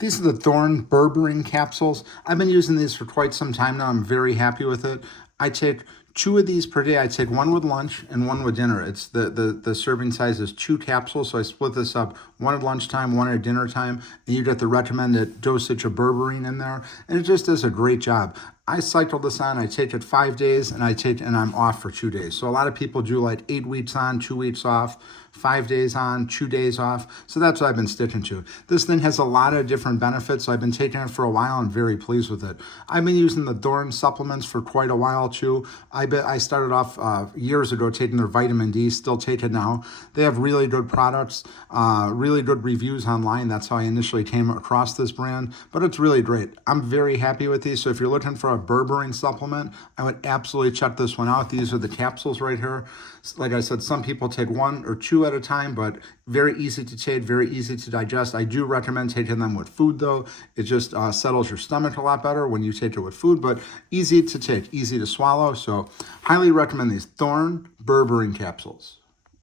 These are the THORNE Berberine capsules. I've been using these for quite some time now. I'm very happy with it. I take 2 of these per day. I take 1 with lunch and 1 with dinner. It's the serving size is 2 capsules, so I split this up, 1 at lunchtime, 1 at dinner time, and you get the recommended dosage of berberine in there, and it just does a great job. I cycle this on. I take it 5 days, and I'm off for 2 days. So a lot of people do like 8 weeks on, 2 weeks off, 5 days on, 2 days off. So that's what I've been sticking to. This thing has a lot of different benefits. So I've been taking it for a while and very pleased with it. I've been using the THORNE supplements for quite a while too. I started off years ago taking their vitamin D, still take it now. They have really good products, really good reviews online. That's how I initially came across this brand, but it's really great. I'm very happy with these. So if you're looking for a berberine supplement, I would absolutely check this one out. These are the capsules right here. Like I said, some people take 1 or 2 at a time, but very easy to take, very easy to digest. I do recommend taking them with food though. It just settles your stomach a lot better when you take it with food, but easy to take, easy to swallow. So highly recommend these THORNE Berberine capsules.